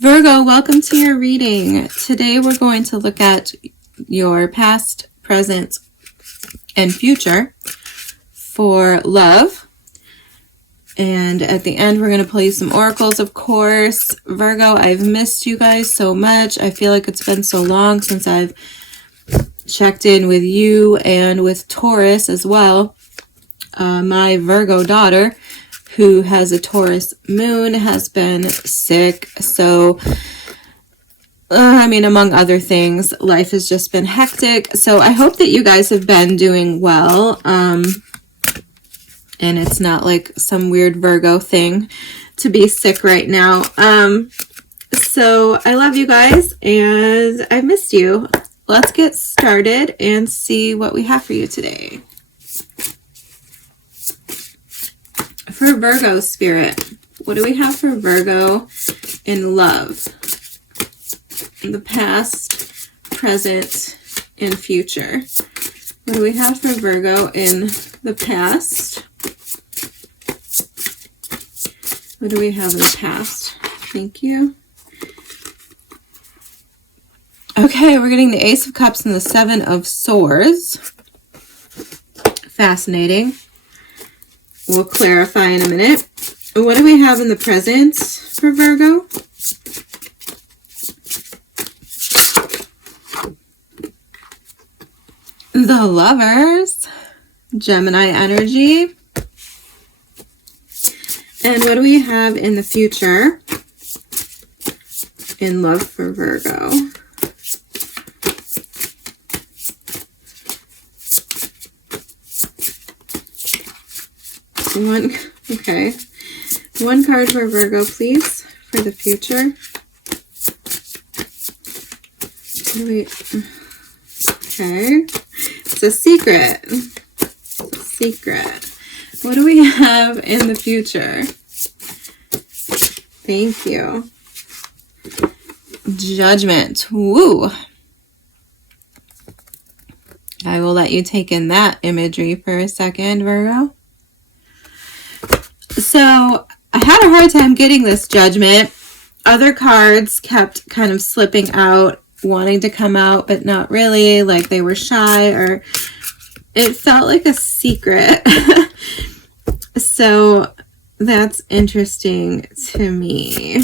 Virgo, welcome to your reading. Today we're going to look at your past, present, and future for love. And at the end, we're going to pull you some oracles, of course. Virgo, I've missed you guys so much. I feel like it's been so long since I've checked in with you and with Taurus as well. My Virgo daughter, who has a Taurus moon, has been sick. So, among other things, life has just been hectic. So I hope that you guys have been doing well. And it's not like some weird Virgo thing to be sick right now. So I love you guys and I missed you. Let's get started and see what we have for you today. For Virgo spirit, what do we have for Virgo in love? In the past, present, and future. What do we have for Virgo in the past? What do we have in the past? Thank you. Okay, we're getting the Ace of Cups and the Seven of Swords. Fascinating. We'll clarify in a minute. What do we have in the present for Virgo? The Lovers. Gemini energy. And what do we have in the future in love for Virgo? Okay. One card for Virgo, please, for the future. Okay. It's a secret. Secret. What do we have in the future? Thank you. Judgment. Woo. I will let you take in that imagery for a second, Virgo. So I had a hard time getting this Judgment. Other cards kept kind of slipping out, wanting to come out, but not really, like they were shy, or it felt like a secret. So that's interesting to me.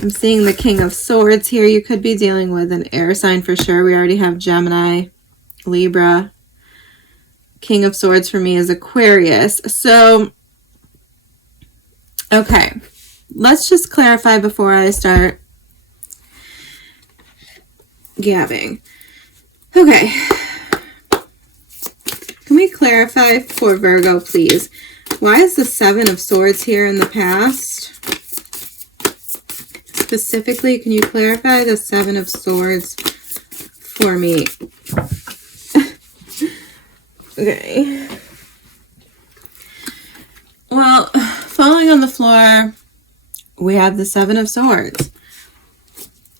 I'm seeing the King of Swords here. You could be dealing with an air sign for sure. We already have Gemini, Libra. King of Swords for me is Aquarius. So okay, let's just clarify before I start gabbing. Okay, can we clarify for Virgo, please? Why is the Seven of Swords here in the past? Specifically, can you clarify the Seven of Swords for me? Okay. Well, falling on the floor, we have the Seven of Swords.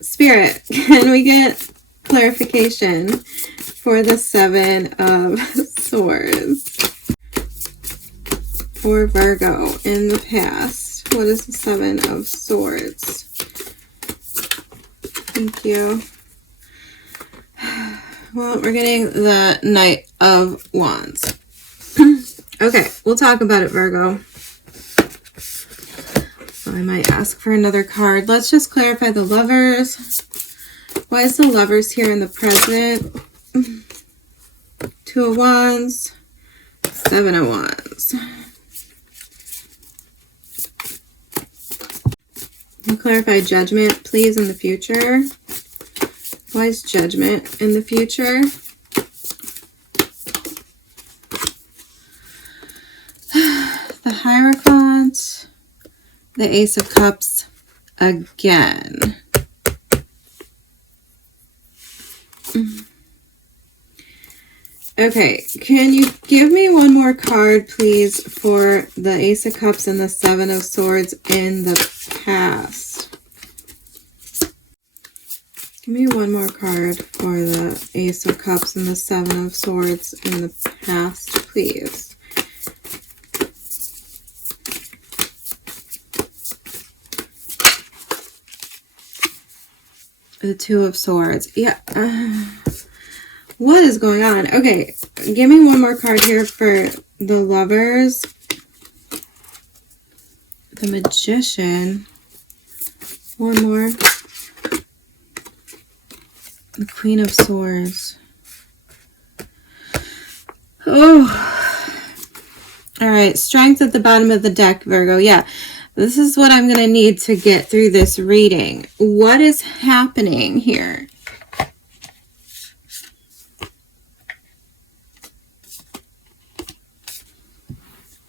Spirit, can we get clarification for the Seven of Swords for Virgo in the past? What is the Seven of Swords? Thank you. Well, we're getting the Knight of Wands. Okay, we'll talk about it, Virgo. I might ask for another card. Let's just clarify the Lovers. Why is the Lovers here in the present? Two of Wands, Seven of Wands. Can you clarify Judgment, please, in the future? Why is Judgment in the future? The Hierophant, the Ace of Cups again. Okay, can you give me one more card, please, for the Ace of Cups and the Seven of Swords in the past? Give me one more card for the Ace of Cups and the Seven of Swords in the past, please. The Two of Swords. Yeah. What is going on? Okay. Give me one more card here for the Lovers. The Magician. One more. The Queen of Swords. Oh. All right. Strength at the bottom of the deck, Virgo. Yeah. This is what I'm going to need to get through this reading. What is happening here?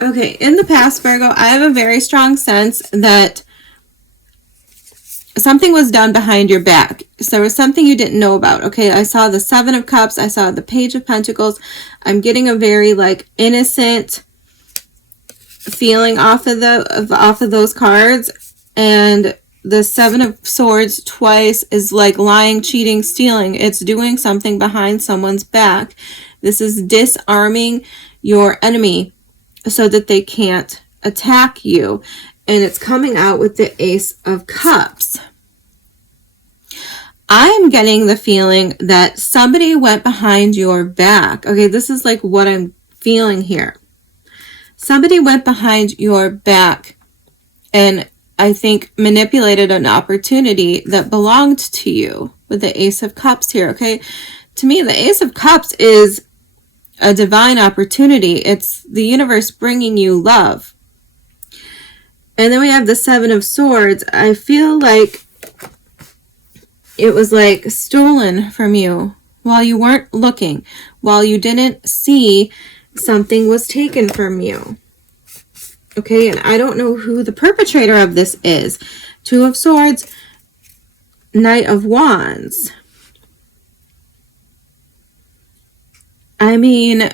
Okay, in the past, Virgo, I have a very strong sense that something was done behind your back. So there was something you didn't know about. Okay, I saw the Seven of Cups. I saw the Page of Pentacles. I'm getting a very, like, innocent feeling off of those cards. And the Seven of Swords twice is like lying, cheating, stealing. It's doing something behind someone's back. This is disarming your enemy so that they can't attack you. And it's coming out with the Ace of Cups. I'm getting the feeling that somebody went behind your back. Okay, this is like what I'm feeling here. Somebody went behind your back and I think manipulated an opportunity that belonged to you with the Ace of Cups here, okay? To me, the Ace of Cups is a divine opportunity. It's the universe bringing you love. And then we have the Seven of Swords. I feel like it was like stolen from you while you weren't looking, while you didn't see something was taken from you. Okay, and I don't know who the perpetrator of this is. Two of Swords, Knight of Wands. I mean,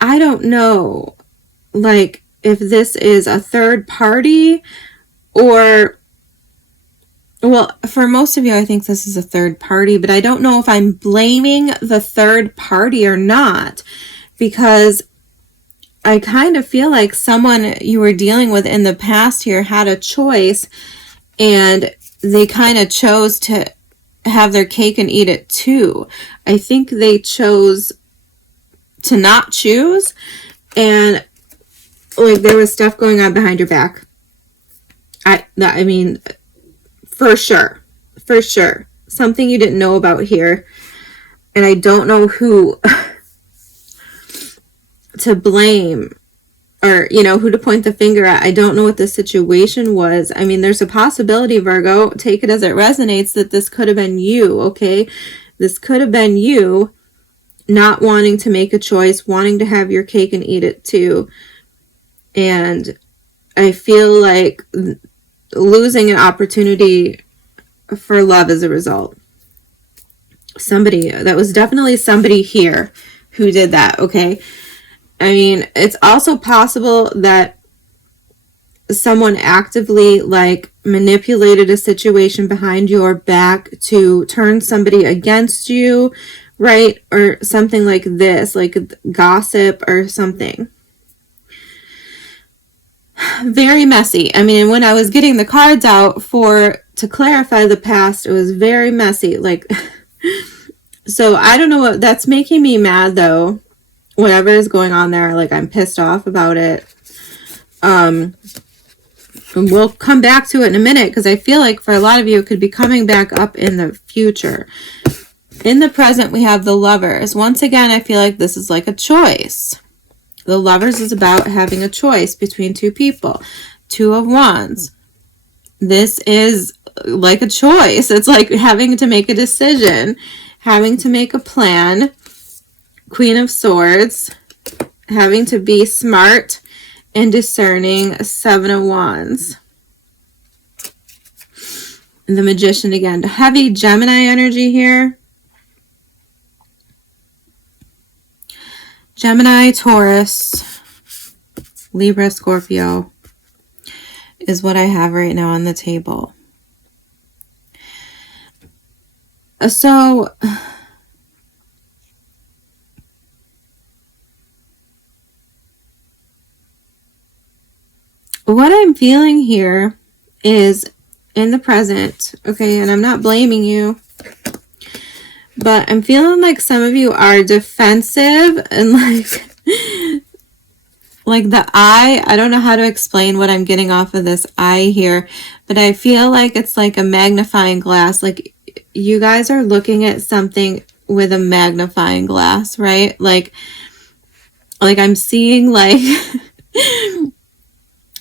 I don't know, like, if this is a third party or, well, for most of you, I think this is a third party, but I don't know if I'm blaming the third party or not, because I kind of feel like someone you were dealing with in the past here had a choice, and they kind of chose to have their cake and eat it too. I think they chose to not choose, and like there was stuff going on behind your back. I mean, for sure, something you didn't know about here, and I don't know who to blame, or, you know, who to point the finger at. I don't know what the situation was. I mean, there's a possibility, Virgo, take it as it resonates, that this could have been you, okay? This could have been you not wanting to make a choice, wanting to have your cake and eat it too. And I feel like losing an opportunity for love as a result. That was definitely somebody here who did that, okay? I mean, it's also possible that someone actively, like, manipulated a situation behind your back to turn somebody against you, right? Or something like this, like gossip or something. Very messy. I mean, when I was getting the cards out to clarify the past, it was very messy. Like, so I don't know what that's making me mad, though. Whatever is going on there, like, I'm pissed off about it. And we'll come back to it in a minute, because I feel like for a lot of you, it could be coming back up in the future. In the present, we have the Lovers. Once again, I feel like this is like a choice. The Lovers is about having a choice between two people. Two of Wands. This is like a choice. It's like having to make a decision, having to make a plan. Queen of Swords, having to be smart and discerning. Seven of Wands. And the Magician again. Heavy Gemini energy here. Gemini, Taurus, Libra, Scorpio is what I have right now on the table. So what I'm feeling here is in the present, okay? And I'm not blaming you, but I'm feeling like some of you are defensive and like the eye, I don't know how to explain what I'm getting off of this eye here, but I feel like it's like a magnifying glass. Like you guys are looking at something with a magnifying glass, right? Like I'm seeing like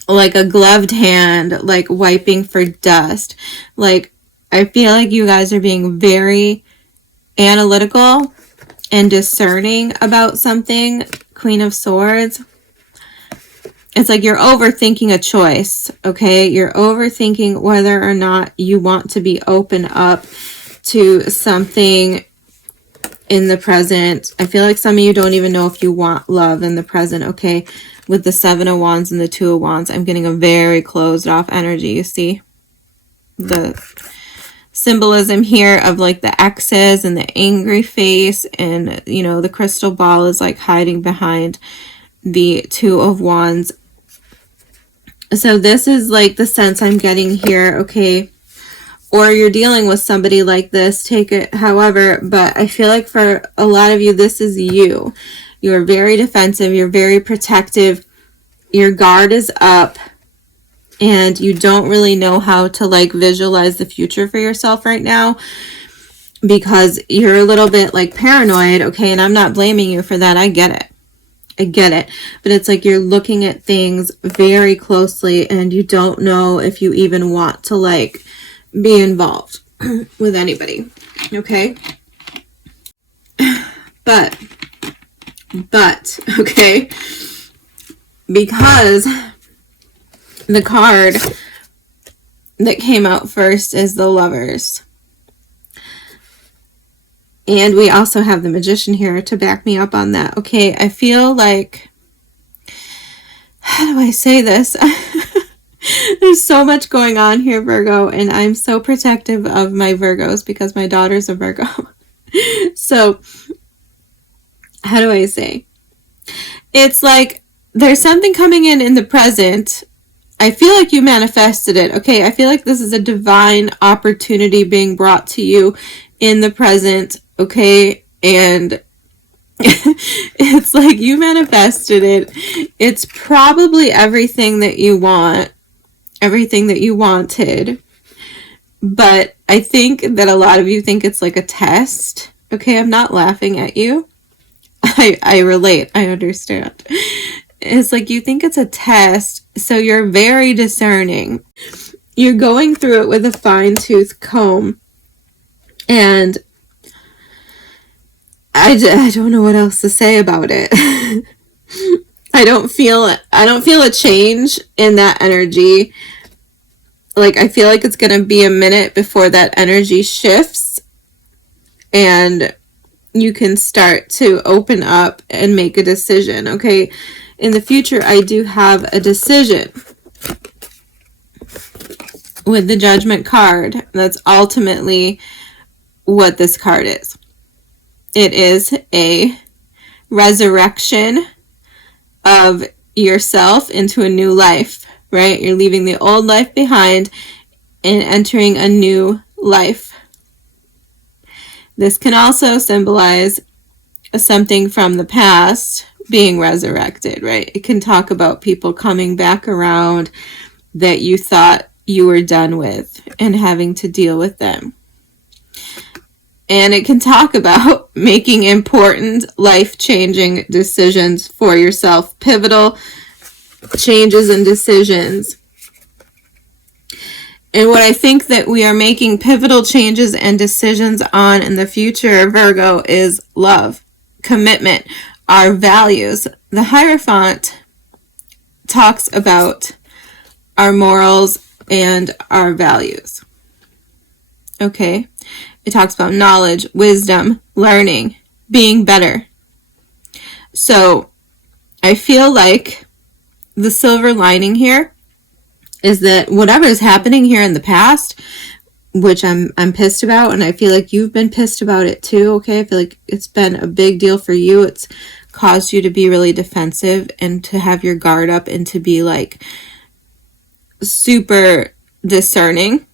like a gloved hand, like wiping for dust. Like I feel like you guys are being very analytical and discerning about something. Queen of Swords. It's like you're overthinking a choice, okay? You're overthinking whether or not you want to be open up to something in the present. I feel like some of you don't even know if you want love in the present, okay? With the 7 of Wands and the 2 of Wands, I'm getting a very closed off energy, you see? The symbolism here of like the X's and the angry face, and you know, the crystal ball is like hiding behind the 2 of Wands. So this is like the sense I'm getting here, okay? Or you're dealing with somebody like this, take it however, but I feel like for a lot of you, this is you. You're very defensive, you're very protective, your guard is up, and you don't really know how to like visualize the future for yourself right now because you're a little bit like paranoid, okay? And I'm not blaming you for that, I get it. I get it, but it's like you're looking at things very closely and you don't know if you even want to like be involved with anybody, okay? But, okay, because the card that came out first is the Lovers. And we also have the Magician here to back me up on that. Okay, I feel like, how do I say this? There's so much going on here, Virgo, and I'm so protective of my Virgos because my daughter's a Virgo. So, how do I say? It's like there's something coming in the present. I feel like you manifested it, okay? I feel like this is a divine opportunity being brought to you in the present, okay? And it's like you manifested it. It's probably everything that you want, everything that you wanted. But I think that a lot of you think it's like a test, okay? I'm not laughing at you. I relate. I understand. It's like you think it's a test, so you're very discerning. You're going through it with a fine-tooth comb. And I don't know what else to say about it. I don't feel a change in that energy. Like I feel like it's going to be a minute before that energy shifts and you can start to open up and make a decision, okay? In the future, I do have a decision with the Judgment card. That's ultimately what this card is. It is a resurrection of yourself into a new life, right? You're leaving the old life behind and entering a new life. This can also symbolize something from the past being resurrected, right? It can talk about people coming back around that you thought you were done with and having to deal with them. And it can talk about making important life-changing decisions for yourself, pivotal changes and decisions. And what I think that we are making pivotal changes and decisions on in the future, Virgo, is love, commitment, our values. The Hierophant talks about our morals and our values. Okay? It talks about knowledge, wisdom, learning, being better. So I feel like the silver lining here is that whatever is happening here in the past, which I'm pissed about, and I feel like you've been pissed about it too, okay? I feel like it's been a big deal for you. It's caused you to be really defensive and to have your guard up and to be like super discerning.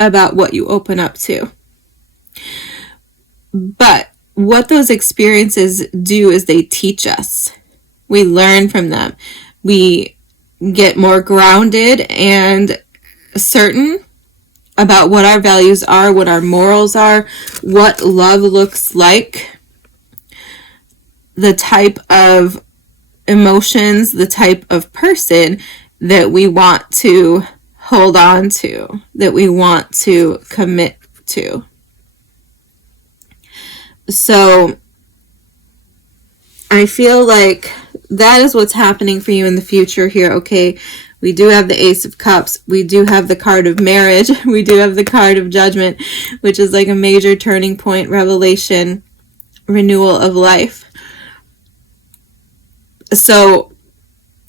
about what you open up to. But what those experiences do is they teach us. We learn from them. We get more grounded and certain about what our values are, what our morals are, what love looks like, the type of emotions, the type of person that we want to hold on to, that we want to commit to. So I feel like that is what's happening for you in the future here, okay? We do have the Ace of Cups. We do have the card of marriage. We do have the card of judgment, which is like a major turning point, revelation, renewal of life. So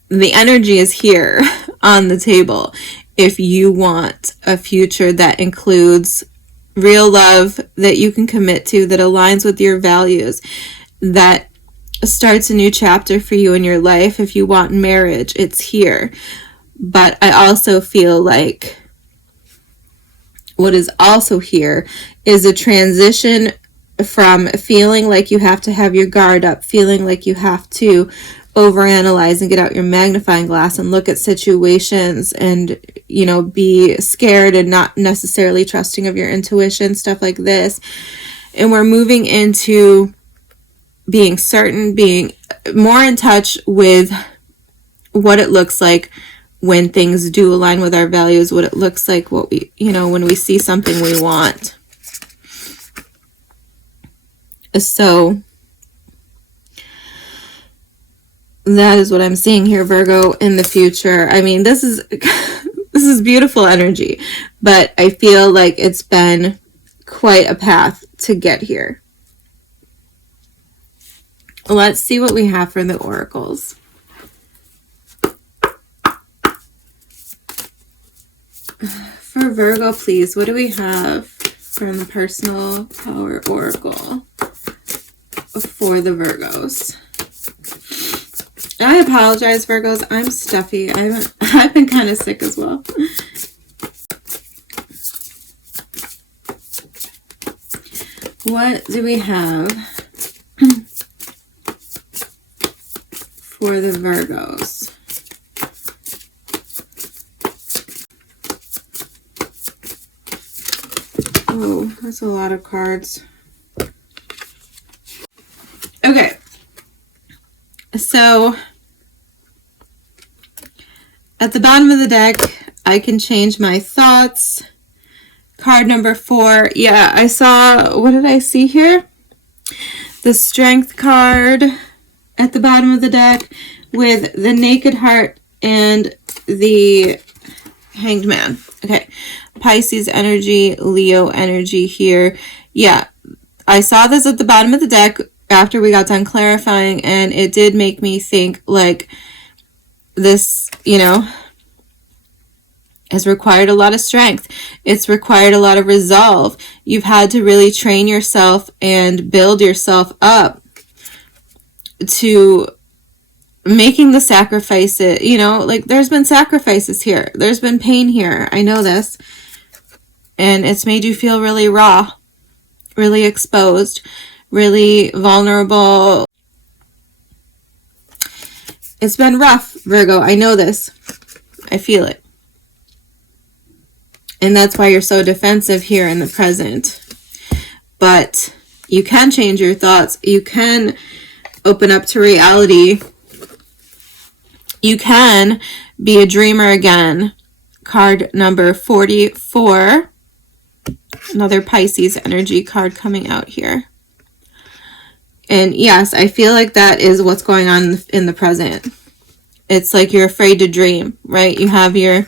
the energy is here on the table if you want a future that includes real love that you can commit to, that aligns with your values, that starts a new chapter for you in your life. If you want marriage, it's here. But I also feel like what is also here is a transition from feeling like you have to have your guard up, feeling like you have to overanalyze and get out your magnifying glass and look at situations and, you know, be scared and not necessarily trusting of your intuition, stuff like this. And we're moving into being certain, being more in touch with what it looks like when things do align with our values, what it looks like, what we, you know, when we see something we want. So that is what I'm seeing here, Virgo, in the future. I mean, this is this is beautiful energy, but I feel like it's been quite a path to get here. Let's see what we have for the oracles. For Virgo, please, what do we have from the personal power oracle for the Virgos? I apologize, Virgos. I'm stuffy. I've been kind of sick as well. What do we have for the Virgos? Oh, that's a lot of cards. Okay. So at the bottom of the deck, I can change my thoughts. Card number 4. Yeah, I saw, what did I see here? The Strength card at the bottom of the deck with the Naked Heart and the Hanged Man. Okay. Pisces energy, Leo energy here. Yeah, I saw this at the bottom of the deck after we got done clarifying, and it did make me think like this, you know, has required a lot of strength. It's required a lot of resolve. You've had to really train yourself and build yourself up to making the sacrifices, you know, like there's been sacrifices here. There's been pain here. I know this. And it's made you feel really raw, really exposed, really vulnerable. It's been rough, Virgo. I know this. I feel it. And that's why you're so defensive here in the present. But you can change your thoughts. You can open up to reality. You can be a dreamer again. Card number 44. Another Pisces energy card coming out here. And yes, I feel like that is what's going on in the present. It's like you're afraid to dream, right? You have your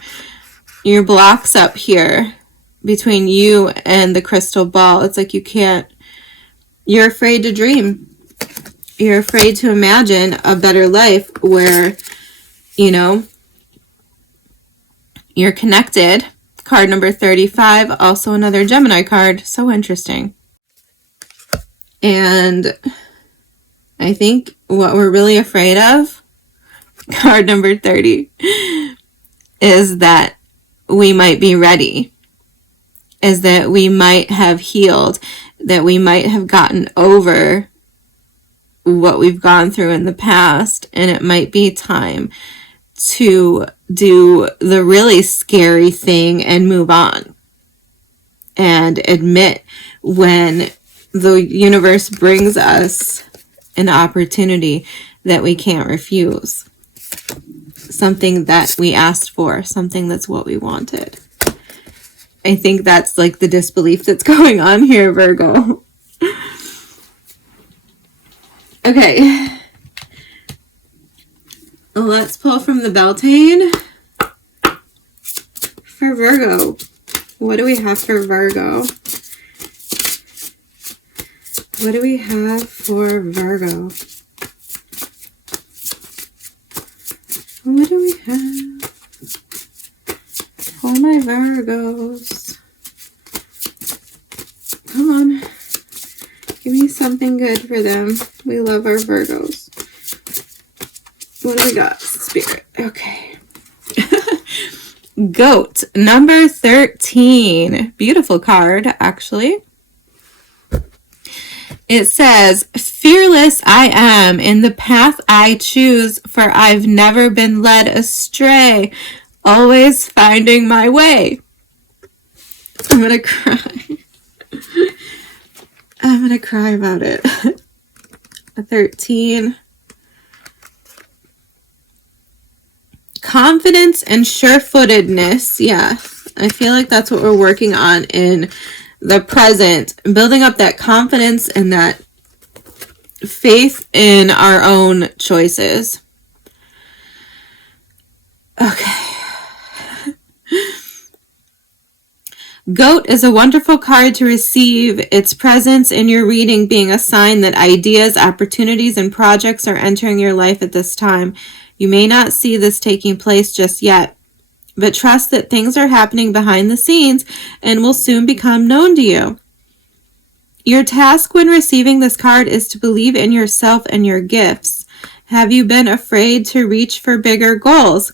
blocks up here between you and the crystal ball. It's like you're afraid to dream. You're afraid to imagine a better life where, you know, you're connected. Card number 35, also another Gemini card. So interesting. And I think what we're really afraid of, card number 30, is that we might be ready. is that we might have healed, that we might have gotten over what we've gone through in the past, and it might be time to do the really scary thing and move on and admit when the universe brings us an opportunity that we can't refuse, something that we asked for, something that's what we wanted. I think that's like the disbelief that's going on here, Virgo. Okay. Let's pull from the Beltane for Virgo. What do we have for Virgo? What do we have for Virgo? What do we have for my Virgos? Come on. Give me something good for them. We love our Virgos. What do we got? Spirit. Okay. Goat, number 13. Beautiful card, actually. It says, fearless I am in the path I choose, for I've never been led astray, always finding my way. I'm gonna cry. I'm gonna cry about it. A 13. Confidence and sure-footedness. Yeah, I feel like that's what we're working on in the present. Building up that confidence and that faith in our own choices. Okay. Goat is a wonderful card to receive. Its presence in your reading being a sign that ideas, opportunities, and projects are entering your life at this time. You may not see this taking place just yet, but trust that things are happening behind the scenes and will soon become known to you. Your task when receiving this card is to believe in yourself and your gifts. Have you been afraid to reach for bigger goals?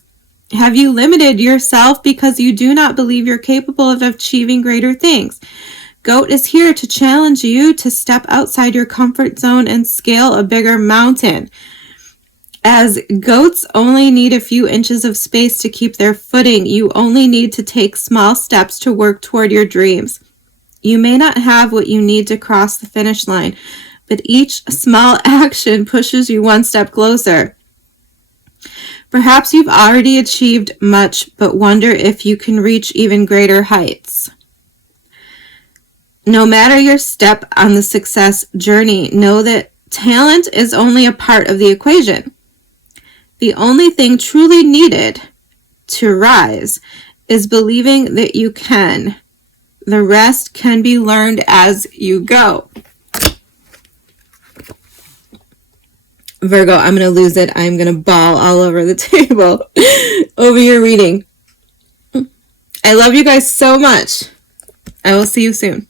Have you limited yourself because you do not believe you're capable of achieving greater things? Goat is here to challenge you to step outside your comfort zone and scale a bigger mountain. As goats only need a few inches of space to keep their footing, you only need to take small steps to work toward your dreams. You may not have what you need to cross the finish line, but each small action pushes you one step closer. Perhaps you've already achieved much, but wonder if you can reach even greater heights. No matter your step on the success journey, know that talent is only a part of the equation. The only thing truly needed to rise is believing that you can. The rest can be learned as you go. Virgo, I'm going to lose it. I'm going to bawl all over the table over your reading. I love you guys so much. I will see you soon.